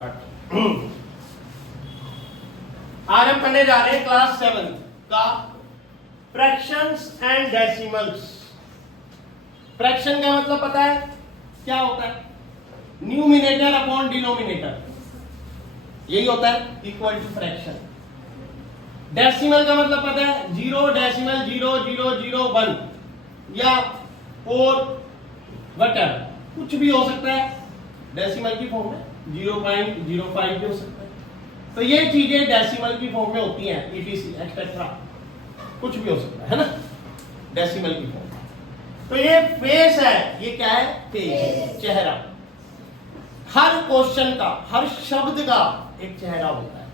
आज हम पढ़ने जा रहे हैं क्लास 7 का फ्रैक्शंस एंड डेसिमल्स। फ्रैक्शन का मतलब पता है क्या होता है? न्यूमिनेटर अपॉन डिनोमिनेटर, यही होता है इक्वल टू फ्रैक्शन। डेसिमल का मतलब पता है 0.0001 या 4 वटेवर, कुछ भी हो सकता है डेसिमल की फॉर्म में। 0.05 भी हो सकता है। तो ये चीजें डेसिमल की फॉर्म में होती हैं, ईटीसी एक्सेट्रा, कुछ भी हो सकता है ना डेसिमल की फॉर्म। तो ये फेस है, ये क्या है? फेस, चेहरा। हर क्वेश्चन का, हर शब्द का एक चेहरा होता है।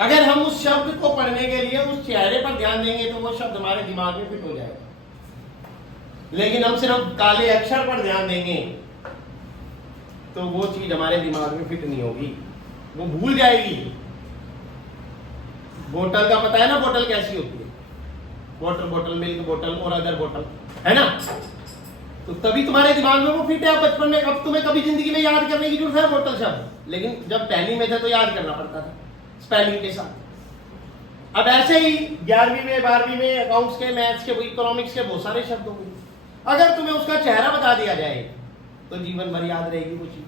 अगर हम उस शब्द को पढ़ने के लिए उस चेहरे पर ध्यान देंगे तो वो शब्द हमारे दिमाग में फिट हो जाएगा। लेकिन हम सिर्फ काले अक्षर पर ध्यान देंगे तो वो चीज हमारे दिमाग में फिट नहीं होगी, वो भूल जाएगी। बोतल का पता है ना, बोतल कैसी होती है? वाटर बोतल, मिल्क बोतल और अदर बोतल, है ना? तो तभी तुम्हारे दिमाग में वो फिट है बचपन में। अब तुम्हें कभी जिंदगी में याद करने की जरूरत है बोतल शब्द, लेकिन जब पहली में थे तो याद करना पड़ता था स्पेलिंग के साथ। अब ऐसे ही 11वीं में, 12वीं में अकाउंट्स के, मैथ्स के, इकोनॉमिक्स के बहुत सारे शब्द होंगे। अगर तुम्हें उसका चेहरा बता दिया जाए तो जीवन भर याद रहेगी वो चीज।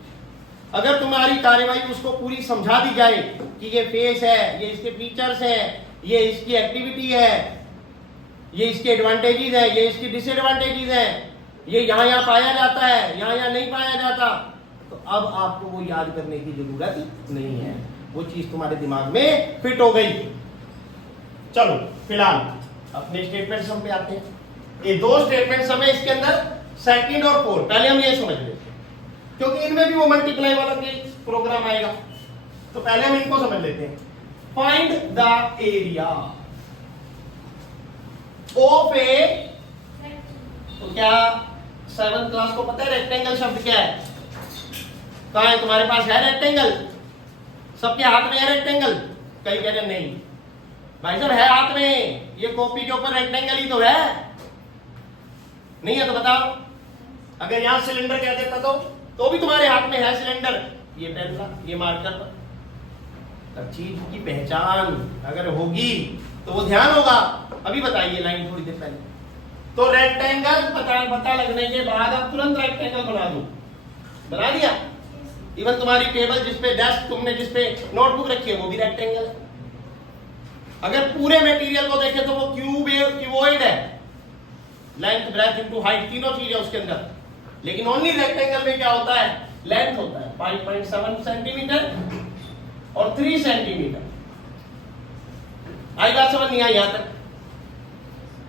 अगर तुम्हारी कार्यवाही उसको पूरी समझा दी जाए कि ये फेस है, ये इसके फीचर्स है, ये इसकी एक्टिविटी है, ये इसके एडवांटेजेस है, ये इसकी डिसएडवांटेजेस है, ये यहाँ यहाँ पाया जाता है, यहाँ यहाँ नहीं पाया जाता, तो अब आपको वो याद करने की जरूरत नहीं है, वो चीज तुम्हारे दिमाग में फिट हो गई। चलो फिलहाल अपने स्टेटमेंट सम पे आते हैं। ये दो स्टेटमेंट सम है इसके अंदर, सेकंड और फोर्थ। पहले हम ये समझ लेते हैं क्योंकि इनमें भी वो मल्टीप्लाई वाला प्रोग्राम आएगा, तो पहले हम इनको समझ लेते हैं। फाइंड द एरिया ऑफ ए, तो क्या 7th क्लास को पता है रेक्टेंगल शब्द क्या है? कहां है तुम्हारे पास? है रेक्टेंगल? सबके हाथ में है रेक्टेंगल? कई कह रहे नहीं भाई साहब है हाथ में, ये कॉपी के ऊपर रेक्टेंगल ही तो है। नहीं है तो बताओ। अगर यहां सिलेंडर कह देता तो भी तुम्हारे हाथ में है सिलेंडर, ये पेंसिल, ये मार्कर पर। तब चीज की पहचान अगर होगी तो वो ध्यान होगा। अभी बताइए लाइन थोड़ी देर पहले तो रेक्टेंगल पता लगने के बाद आप तुरंत रेक्टेंगल बना दो। बना दिया? इवन तुम्हारी टेबल जिसपे डेस्क तुमने जिसपे नोटबुक रखी है वो भी रेक्टेंगल है। अगर पूरे मटेरियल को देखें तो वो क्यूबॉइड है, लेंथ ब्रेथ इनटू हाइट तीनों चीजें उसके अंदर। लेकिन ओनली रेक्टेंगल में क्या होता है? लेंथ होता है 5.7 सेंटीमीटर और 3 सेंटीमीटर। आई बात समझ नहीं आई यहां तक?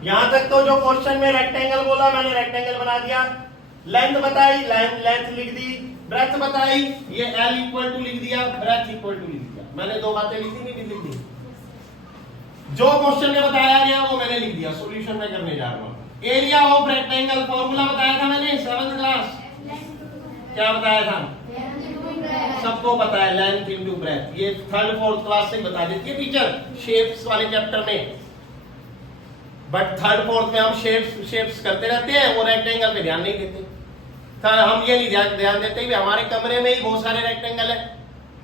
यहां तक तो जो क्वेश्चन में रेक्टेंगल बोला मैंने रेक्टेंगल बना दिया, लेंथ बताई, लेंथ लिख दी, ब्रेथ बताई, ये L इक्वल टू लिख दिया, ब्रेथ इक्वल टू लिख दिया। मैंने दो बातें लिखी नहीं लिख दी। जो क्वेश्चन में बताया गया वो मैंने लिख दिया, सॉल्यूशन में करने जा रहा हूं। एरिया ऑफ रेक्टेंगल फॉर्मूला बताया था मैंने 7th क्लास। क्या बताया था? सबको पता है, लेंथ इनटू ब्रेथ। ये 3rd 4th क्लास से बता देती है टीचर शेप्स वाले चैप्टर में। बट 3rd 4th में हम शेप्स करते रहते हैं, वो रेक्टेंगल पे ध्यान नहीं देते। हम ये नहीं ध्यान देते कि हमारे कमरे में ही बहुत सारे रेक्टेंगल है,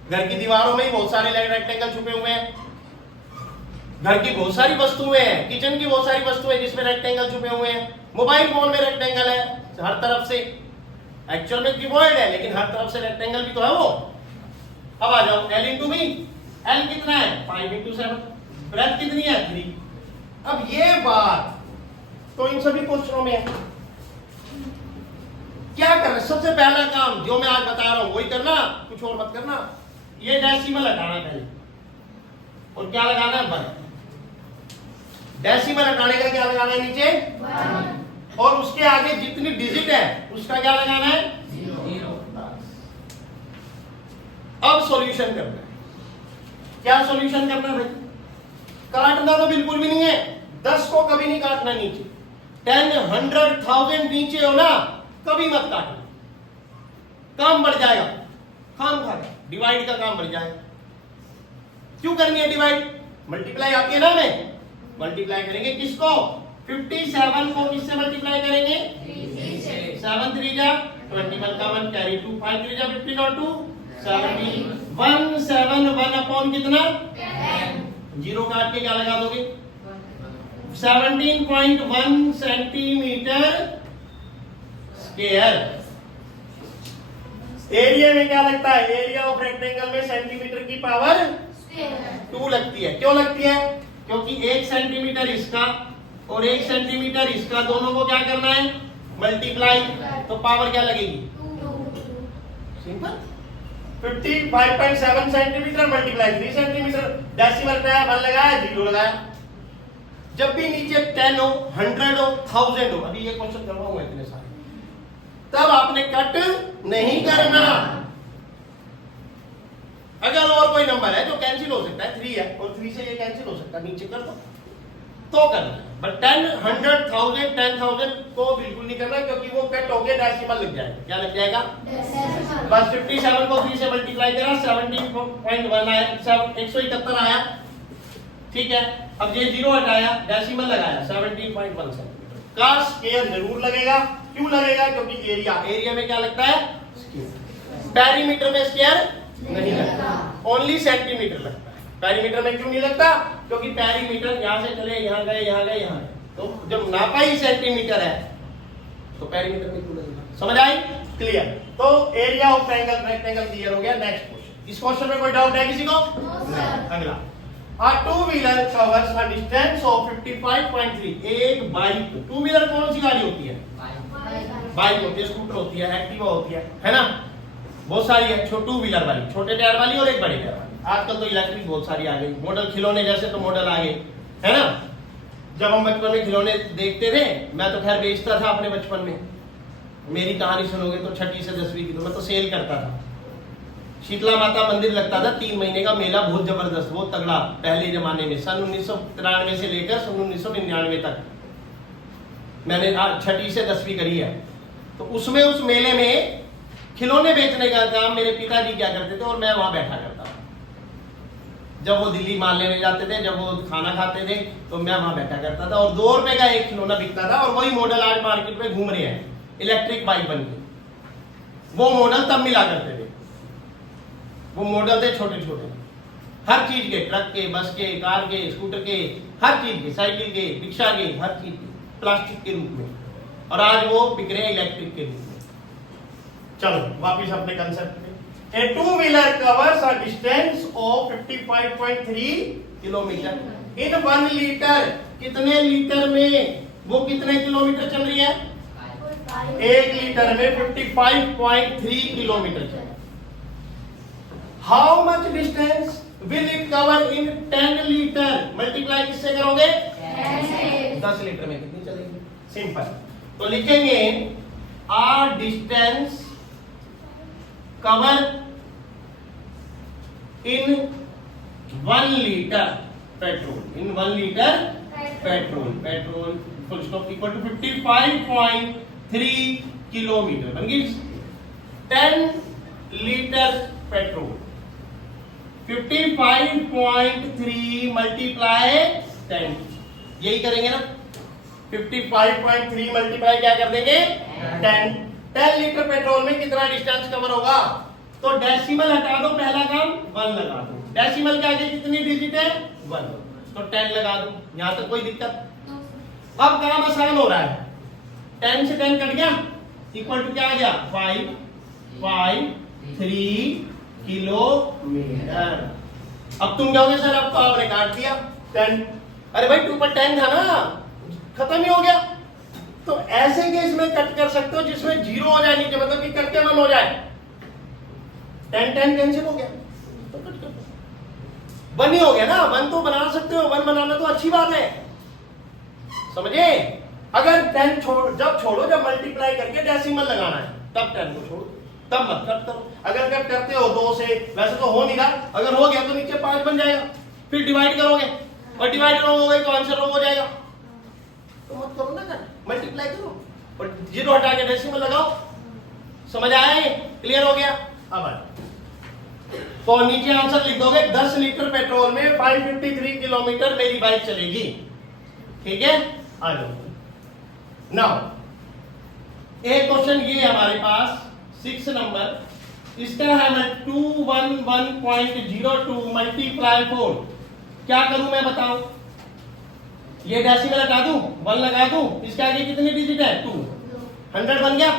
घर की दीवारों में ही बहुत सारे रेक्टेंगल छुपे हुए हैं, घर की बहुत सारी वस्तुएं हैं, किचन की बहुत सारी वस्तुएं जिसमें रेक्टेंगल छुपे हुए हैं, मोबाइल फोन में रेक्टेंगल है हर तरफ से। एक्चुअल में क्यूबॉइड है लेकिन हर तरफ से रेक्टेंगल भी तो है वो। अब आ जाओ L इंटू बी। L कितना है? 5 इंटू 7। ब्रेथ कितनी है? 3। अब ये बात तो इन सभी क्वेश्चनों में है। क्या करना? सबसे पहला काम जो मैं आज बता रहा हूं वही करना, कुछ और मत करना। ये डेसिमल हटाना पहले, और क्या लगाना है? 1। डेसिमल हटाने का क्या लगाना है? नीचे 1। और उसके आगे जितनी डिजिट है उसका क्या लगाना है? 0। अब सॉल्यूशन करना है। क्या सॉल्यूशन करना है भाई? काटना तो बिल्कुल भी नहीं है, 10 को कभी नहीं काटना नीचे। 10, 100, 1000 नीचे हो ना, कभी मत काटना, काम बढ़ जाएगा। काम खा डिवाइड का काम बढ़ जाएगा। क्यों करनी है डिवाइड? मल्टीप्लाई आती है ना हमें, मल्टीप्लाई करेंगे किसको? 57 को किससे मल्टीप्लाई करेंगे? 3 से। 7 3 जा 21 का 1 कैरी 2, 5 3 जा 15 और 2 17 171 अपॉन कितना 0 काट के क्या लगा दोगे 17.1 सेंटीमीटर स्क्वायर। एरिया में क्या लगता है एरिया ऑफ रेक्टेंगल में सेंटीमीटर की पावर 2 लगती है। क्यों लगती है क्योंकि 1 सेंटीमीटर इसका और 1 सेंटीमीटर इसका दोनों को क्या करना है मल्टीप्लाई तो पावर क्या लगेगी simple 55.7 centimetre multiply 3 centimetre decimal पे 1 लगाया 0 लगाया। जब भी नीचे 10 हो 100 हो 1000 हो अभी ये क्वेश्चन करवाऊंगा इतने सारे तब आपने कट नहीं करना। अगर और कोई नंबर है जो कैंसिल हो सकता है 3 है और 3 से ये कैंसिल हो सकता है नीचे कर दो तो करना बट 10 100 1000 10,000 को बिल्कुल नहीं करना क्योंकि वो कट होके डेसिमल लग जाएगा। क्या लग जाएगा बस 57 को 3 से मल्टीप्लाई करा 17.1 आया 171 आया ठीक है। अब ये 0 हटाया डेसिमल लगाया 17.1 सेंटीमीटर का स्क्वायर जरूर लगेगा। क्यों लगेगा क्योंकि एरिया में क्या लगता है पेरीमीटर में स्क्वायर नहीं लगता ओनली सेंटीमीटर लगता है। पेरीमीटर में क्यों नहीं लगता क्योंकि पेरीमीटर यहां से चले यहां गए यहां गए यहां तो जब नापा ही सेंटीमीटर है तो पेरीमीटर में क्यों लगेगा। समझ आई क्लियर। तो area of triangle rectangle clear हो गया। नेक्स्ट क्वेश्चन इस क्वेश्चन में कोई डाउट है किसी को अगला A two-wheeler covers a distance of 55.3 एक बाइक टू व्हीलर कौन सी गाड़ी होती है बाइक होती है स्कूटर होती है एक्टिवा होती है ना बहुत सारी है टू व्हीलर वाली छोटे टायर वाली और एक बड़े टायर वाली। आजकल तो इलेक्ट्रिक बहुत सारी आ गई मॉडल खिलौने जैसे तो मॉडल आ गए है ना। जब हम बचपन में खिलौने देखते थे मैं तो खैर बेचता था अपने बचपन में मेरी कहानी सुनोगे तो 6वीं से 10वीं की तो मैं तो सेल करता था। शीतला माता मंदिर लगता था 3 महीने का मेला बहुत जबरदस्त बहुत तगड़ा पहले जमाने में सन 1993 से लेकर सन 1999 तक मैंने 6वीं से 10वीं करी है। तो उसमें उस मेले में खिलौने बेचने का काम मेरे पिताजी क्या करते थे और मैं वहां बैठा करता था। जब वो दिल्ली माल लेने जाते थे जब वो खाना खाते थे तो मैं वहां बैठा करता था और 2 रुपए का एक खिलौना बिकता था और वही मॉडल आज मार्केट में घूम रहे हैं इलेक्ट्रिक बाइक बन के। वो मॉडल तब मिला करते थे वो मॉडल थे छोटे छोटे हर चीज के ट्रक के बस के कार के स्कूटर के हर चीज के साइकिल के रिक्शा के हर चीज के प्लास्टिक के रूप में और आज वो बिक रहे हैं इलेक्ट्रिक के रूप में। चलो वापिस अपने कंसेप्ट में। A two wheeler covers a distance of 55.3 kilometre in 1 litre कितने लीटर में वो कितने किलोमीटर चल रही है 1 लीटर में 55.3 किलोमीटर चल। How much distance will it cover in 10 litre multiply किससे करोगे 10 लीटर में कितनी चलेगी सिंपल। तो लिखेंगे a distance cover in 1 litre petrol in 1 litre petrol full stop equal to 55.3 kilometre बन गई 10 लीटर पेट्रोल 55.3 मल्टीप्लाई 10 यही करेंगे ना 55.3 मल्टीप्लाई क्या कर देंगे 10 लीटर पेट्रोल में कितना डिस्टेंस कवर होगा। तो डेसिमल हटा दो पहला काम 1 लगा दो डेसिमल के आगे कितनी डिजिट है 1 तो 10 लगा दो यहां तक कोई दिक्कत। अब काम आसान हो रहा है 10 से 10 कट गया इक्वल टू क्या आ गया 553 किलोमीटर। अब तुम कहोगे सर अब तो आपने काट दिया 10 अरे भाई 2 पर 10 था ना खत्म ही हो गया। तो ऐसे केस में कट कर सकते हो जिसमें 0 हो जाए नीचे मतलब कि कट के 1 हो जाए 10 कैंसिल हो गया तो कट कर 1 ही हो गया ना 1 तो बना सकते हो 1 बनाना तो अच्छी बात है समझे। अगर 10 जब छोड़ो जब मल्टीप्लाई करके डेसिमल लगाना है तब 10 को छोड़ो तब मत कट करो। अगर कट करते हो 2 से वैसे तो हो नहीं रहा अगर हो गया तो नीचे 5 बन जाएगा फिर डिवाइड करोगे और डिवाइड करोगे तो आंसर हो जाएगा तो मत करो ना कट मल्टीप्लाई करो और 0 हटा के डेसिमल लगाओ। समझ आया क्लियर हो गया। अब तो नीचे आंसर लिख दोगे 10 लीटर पेट्रोल में 553 किलोमीटर मेरी बाइक चलेगी ठीक है। आ जाओ नाउ एक क्वेश्चन ये हमारे पास 6 नंबर इसका है 211.02 मल्टीप्लाई 4। क्या करूं मैं बताओ, ये डेसिमल हटा दूं, 1 लगा दूं, इसके आगे कितनी डिजिट है 2, 100 बन गया।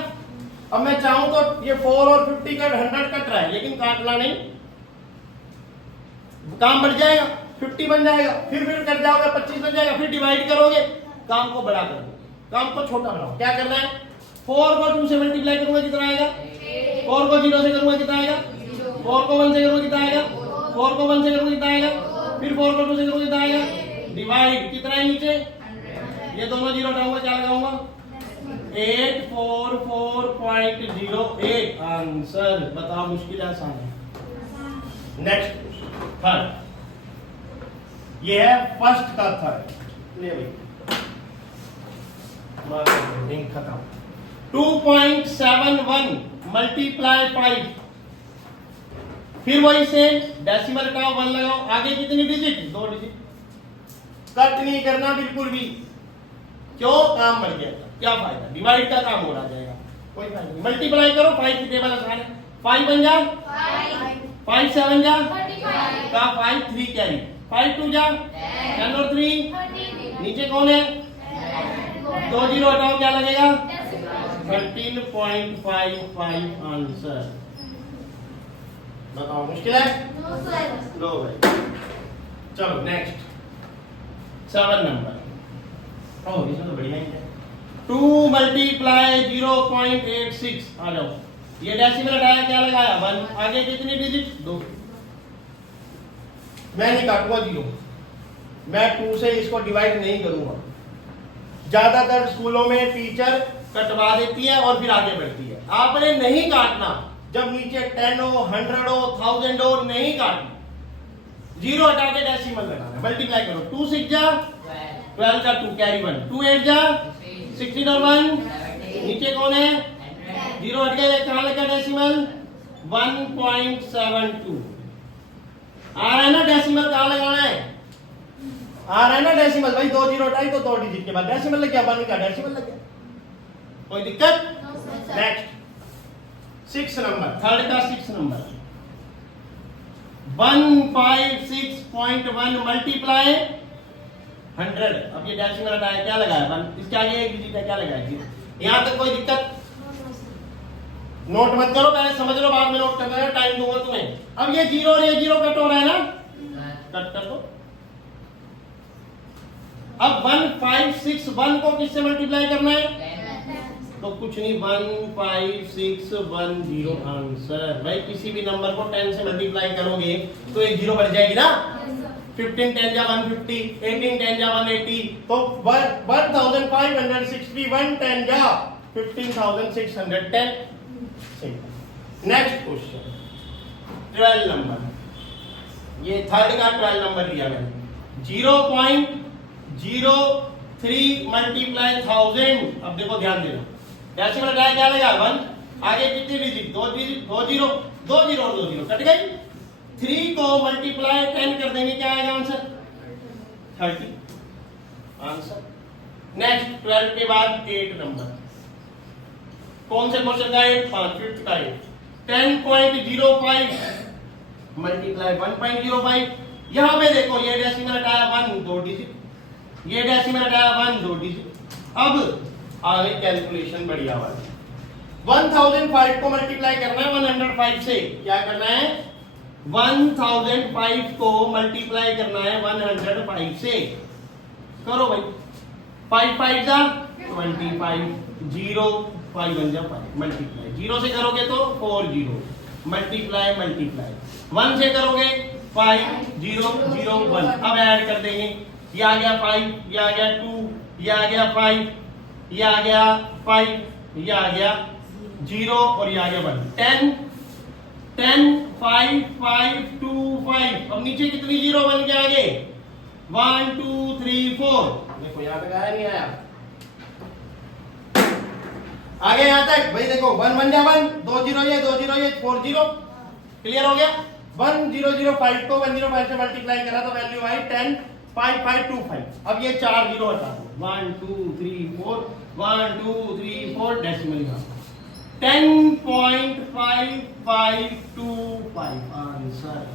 अब मैं चाहूं तो ये 4 और 50 का 100 कट रहा है, लेकिन काटना नहीं, काम बढ़ जाएगा, 50 बन जाएगा, फिर कट जाओगे 25 बन जाएगा, फिर डिवाइड करोगे, काम को बड़ा कर दो, काम को छोटा बनाओ। क्या करना है, 4 को 2 से मल्टीप्लाई करूंगा कितना आएगा, 4 को 0 से करूंगा कितना आएगा, 4 को 1 से करूंगा कितना आएगा, 4 को 1 से करूंगा कितना आएगा, फिर 4 को 2 से करूंगा कितना आएगा, डिवाइड कितना है नीचे, ये दोनों जीरो हटाऊंगा, क्या लगाऊंगा 844.08। आंसर बताओ, मुश्किल है आसान है। नेक्स्ट थर्ड, ये है फर्स्ट का थर्ड, ले भाई खत्म। 2.71 मल्टीप्लाई 5, फिर वही से डेसिमल हटाओ, 1 लगाओ, आगे कितनी डिजिट, 2 डिजिट, कट नहीं करना बिल्कुल भी, क्यों, काम बढ़ गया, क्या फायदा, डिवाइड का काम हो रहा जाएगा, कोई फायदा नहीं। मल्टीप्लाई करो, 5 की टेबल आसान है, 5 बन जा 5 7 जा का 5 3 कैरी, 5 2 जा 10 और 3 नीचे कौन है, 2 जीरो हटाओ, क्या लगेगा 13.55। आंसर बताओ, मुश्किल है, लो भाई। चलो नेक्स्ट 7 नंबर, ओह इसमें तो बढ़िया ही है। 2 मल्टीप्लाई 0.86, आ जाओ, ये डेसिमल हटाया, क्या लगाया 1, आगे कितनी डिजिट 2, मैं नहीं काटूंगा 0, मैं 2 से इसको डिवाइड नहीं करूंगा। ज्यादातर स्कूलों में टीचर कटवा देती है और फिर आगे बढ़ती है, आपने नहीं काटना, जब नीचे 10 हो 100 हो 1000 हो, नहीं काटना, 0 हटा के डेसिमल लगाना, मल्टीप्लाई करो, 2 6 जा 12 का 2 कैरी 1, 2 8 जा 16 और 1 नीचे कौन है, 0 हट गया, कहां लगा डेसिमल 1.72। आ रहा है ना डेसिमल, कहां लगाना है, आ रहा है ना डेसिमल भाई, 2 जीरो हटाई तो 2 डिजिट के बाद डेसिमल लग गया, 1 का डेसिमल लग गया, कोई दिक्कत। नेक्स्ट 6 नंबर, थर्ड का 6 नंबर, 156.1 मल्टीप्लाई 100। अब ये डेसिमल हटाया, क्या लगाया 1, इसके आगे एक डिजिट है, क्या लगाया 0। यहां तक कोई दिक्कत, नोट मत करो, पहले समझ लो, बाद में नोट करना है, टाइम दूंगा तुम्हें। अब ये 0 और ये 0 कट हो रहा है ना, कट कर दो। अब 1561 को किससे मल्टीप्लाई करना है, तो कुछ नहीं, 15610। आंसर भाई, किसी भी नंबर को 10 से मल्टीप्लाई करोगे तो एक 0 बढ़ जाएगी ना, 15 10 जा 150, 18 10 जा 180, तो 1561 10 जा 15610। नेक्स्ट क्वेश्चन 12 नंबर, ये थर्ड का 12 नंबर लिया मैंने, 0.03 मल्टीप्लाई 1000। अब देखो ध्यान देना, डेसिमल हटाया, क्या लगा 1, आगे कितनी डिजिट 2 डिजिट, 2 जीरो और 2 जीरो कट गई, 3 को मल्टीप्लाई 10 कर देंगे, क्या आएगा आंसर 30। आंसर। नेक्स्ट 12 के बाद 8 नंबर, कौन से क्वेश्चन का 8, 5th का 8, 10.05 मल्टीप्लाई 1.05। यहां पे देखो, ये डेसिमल हटाया 1 2 डिजिट, ये डेसिमल हटाया 1 2 डिजिट। अब आगे कैलकुलेशन बढ़िया वाली, 1005 को मल्टीप्लाई करना है 105 से, क्या करना है 1005 को मल्टीप्लाई करना है 105 से, करो भाई, 5 5 जा 25, 0 5 1 जा 5, मल्टीप्लाई 0 से करोगे तो 4 0, मल्टीप्लाई 1 से करोगे 5 0 0 1। अब ऐड कर देंगे, ये आ गया 5, ये आ गया 2, ये आ गया 5, ये आ गया 5, ये आ गया 0 और ये आ गया 1, 10 10 5 5 2 5। अब नीचे कितनी 0 बन के आगे 1 2 3 4। देखो यहां तक आया, नहीं आया, आगे यहां तक भाई देखो, 1 1 जा 1, 2 0 ये 2 0 ये 4 0, क्लियर हो गया। 1 0 0 5 को 105 से मल्टीप्लाई करा तो वैल्यू आई 10 5 5 2 5। अब ये 4 0 हटा दो, 1 2 3 4, 1 2 3 4 डेसिमल यहां, 10.5525 आंसर।